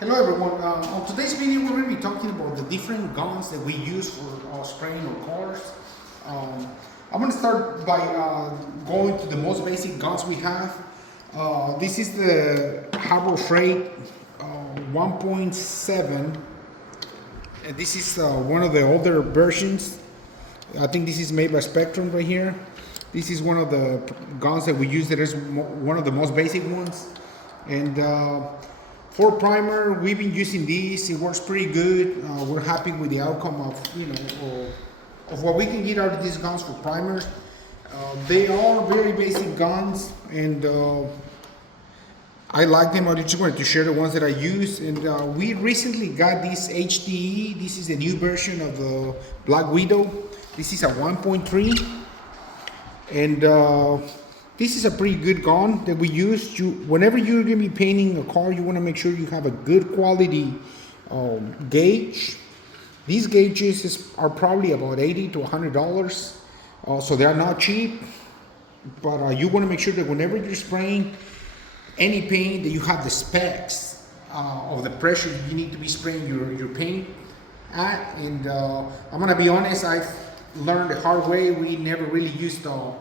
Hello everyone. On today's video, we're going to be talking about the different guns that we use for spraying our cars. I'm going to start by going to the most basic guns we have. This is the hvlp 1.7. This is one of the older versions. I think this is made by Spectrum right here. This is one of the guns that we use that is one of the most basic ones. And for primer, we've been using these. It works pretty good. We're happy with the outcome of what we can get out of these guns for primers. They are very basic guns, and I like them. I just wanted to share the ones that I use. And we recently got this HDE. This is a new version of the Black Widow. This is a 1.3, and this is a pretty good gun that we use. Whenever you're going to be painting a car, you want to make sure you have a good quality gauge. These gauges are probably about $80 to $100, so they are not cheap. But you want to make sure that whenever you're spraying any paint, that you have the specs of the pressure you need to be spraying your paint at. And I'm going to be honest, I've learned the hard way. We never really used a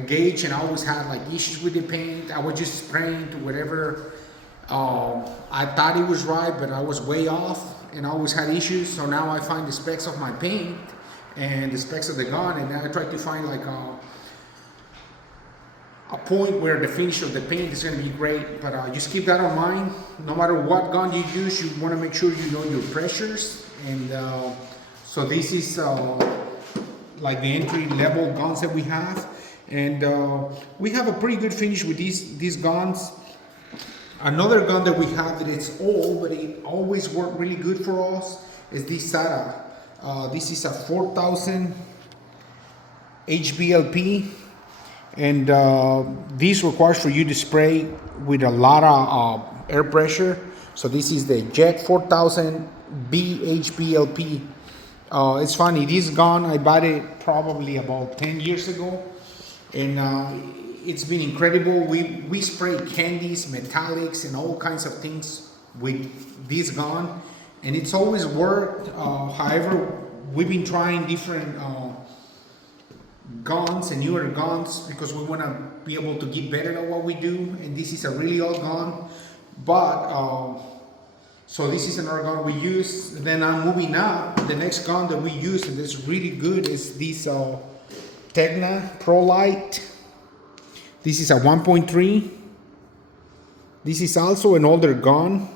gauge, and I always had like issues with the paint. I was just spraying to whatever I thought it was right, but I was way off, and I always had issues. So now I find the specs of my paint and the specs of the gun, and I try to find like a point where the finish of the paint is going to be great. But just keep that in mind. No matter what gun you use, you want to make sure you know your pressures. And so this is like the entry level guns that we have. And we have a pretty good finish with these guns. Another gun that we have that it's old, but it always worked really good for us, is this sata. This is a 4000 hvlp, and this requires for you to spray with a lot of air pressure. So this is the Jet 4000 hvlp. It's funny, this gun I bought it probably about 10 years ago. And it's been incredible. We spray candies, metallics, and all kinds of things with this gun, and it's always worked. However, we've been trying different guns and newer guns because we want to be able to get better at what we do. And this is a really old gun, but so this is another gun we use. Then I'm moving up. The next gun that we use and that's really good is this Tekna Prolite. This is a 1.3. This is also an older gun,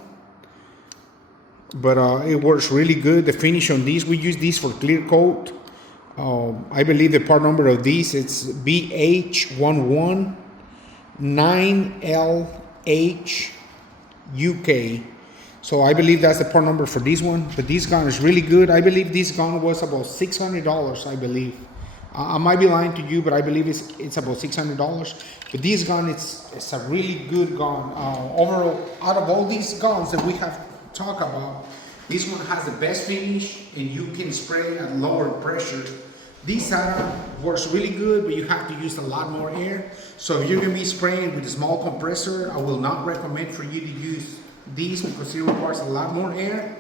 but it works really good. The finish on this, we use this for clear coat. I believe the part number of this it's BH119LHUK. So I believe that's the part number for this one. But this gun is really good. I believe this gun was about $600. I believe. I might be lying to you, but I believe it's about $600. But this gun, it's a really good gun. Overall, out of all these guns that we have talked about, this one has the best finish, and you can spray at lower pressure. This sata works really good, but you have to use a lot more air. So if you're going to be spraying with a small compressor, I will not recommend for you to use these because it requires a lot more air.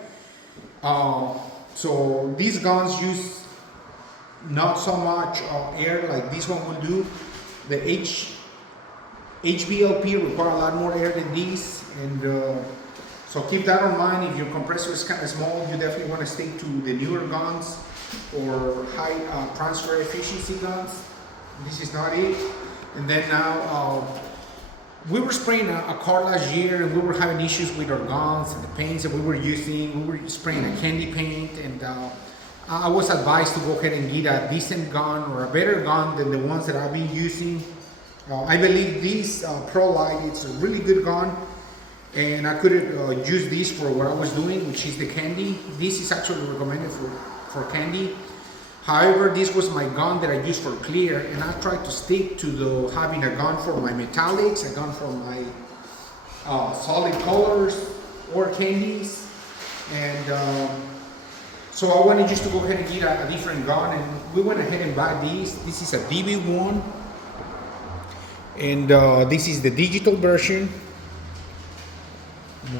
So these guns use not so much air like this one will do. The hvlp require a lot more air than these, and so keep that in mind. If your compressor is kind of small, you definitely want to stick to the newer guns or high transfer efficiency guns. This is not it. And then now we were spraying a car last year, and we were having issues with our guns and the paints that we were using. We were spraying a candy paint, and I was advised to go ahead and get a decent gun or a better gun than the ones that I've been using. I believe this prolite, it's a really good gun, and I could use this for what I was doing, which is the candy. This is actually recommended for candy. However, this was my gun that I used for clear, and I tried to stick to having a gun for my metallics, a gun for my solid colors or candies, and so I wanted just to go ahead and get a different gun, and we went ahead and buy these. This is a DB1, and this is the digital version.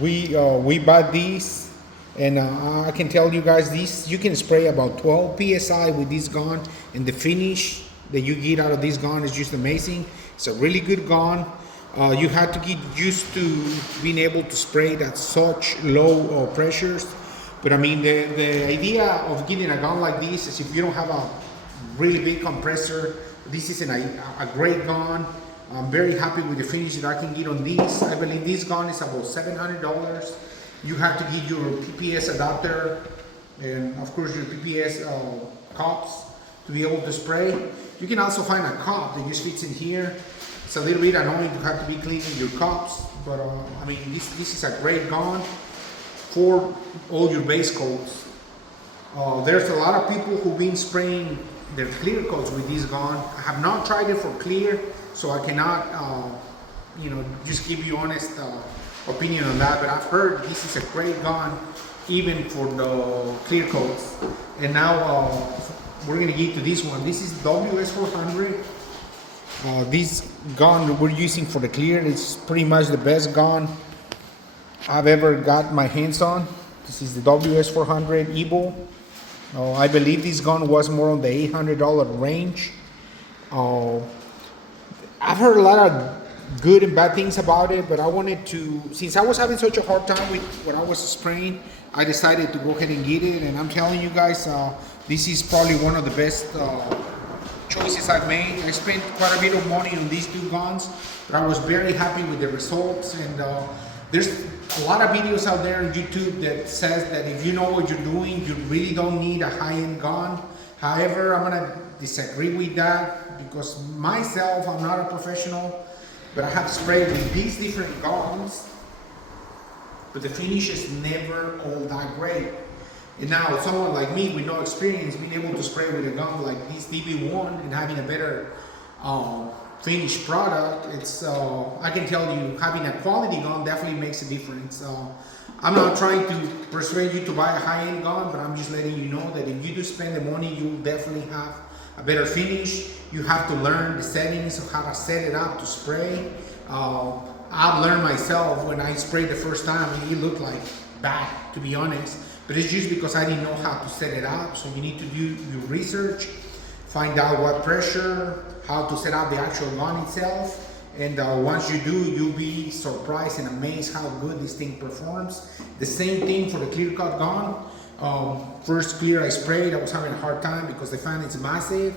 We bought these, and I can tell you guys, these you can spray about 12 psi with this gun, and the finish that you get out of this gun is just amazing. It's a really good gun. You have to get used to being able to spray it at such low pressures. But I mean, the idea of getting a gun like this is if you don't have a really big compressor, this is a great gun. I'm very happy with the finish that I can get on these. I believe this gun is about $700. You have to get your PPS adapter and of course your PPS cups to be able to spray. You can also find a cup that just fits in here. It's a little bit annoying to have to be cleaning your cups, but I mean this is a great gun for all your base coats. There's a lot of people who've been spraying their clear coats with this gun. I have not tried it for clear, so I cannot, just give you honest opinion on that. But I've heard this is a great gun, even for the clear coats. And now we're gonna get to this one. This is WS400. This gun we're using for the clear is pretty much the best gun I've ever got my hands on. This is the WS400 Evo. I believe this gun was more on the $800 range. I've heard a lot of good and bad things about it, but I wanted to, since I was having such a hard time with what I was spraying, I decided to go ahead and get it. And I'm telling you guys, this is probably one of the best choices I've made. I spent quite a bit of money on these two guns, but I was very happy with the results. And there's a lot of videos out there on YouTube that says that if you know what you're doing, you really don't need a high-end gun. However, I'm gonna disagree with that because myself, I'm not a professional, but I have sprayed with these different guns, but the finish is never all that great. And now someone like me with no experience being able to spray with a gun like this DB1 and having a better finished product, it's I can tell you having a quality gun definitely makes a difference. I'm not trying to persuade you to buy a high-end gun, but I'm just letting you know that if you do spend the money, you'll definitely have a better finish. You have to learn the settings of how to set it up to spray. I've learned myself when I sprayed the first time, it looked like bad, to be honest. But it's just because I didn't know how to set it up. So you need to do your research, find out what pressure, how to set up the actual gun itself. And once you do, you'll be surprised and amazed how good this thing performs. The same thing for the clear cut gun. First clear I sprayed, I was having a hard time because the fan is massive.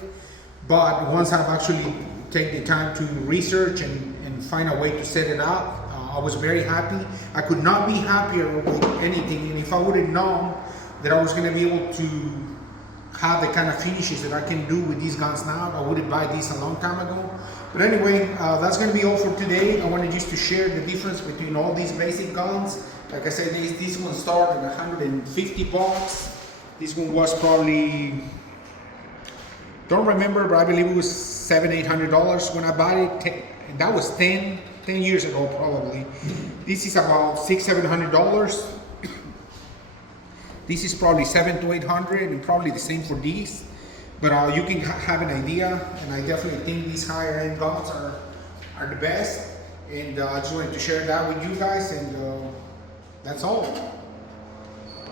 But once I've actually taken the time to research and find a way to set it up, I was very happy. I could not be happier with anything. And if I would have known that I was going to be able to have the kind of finishes that I can do with these guns now, I would have bought these a long time ago. But anyway, that's going to be all for today. I wanted just to share the difference between all these basic guns. Like I said, this one started at 150 bucks. This one was probably, don't remember, but I believe it was $700-800 when I bought it. And that was 10 years ago probably. This is about $600-700. This is probably $700 to 800, and probably the same for these. But you can have an idea, and I definitely think these higher end guns are the best. And I just wanted to share that with you guys, and that's all.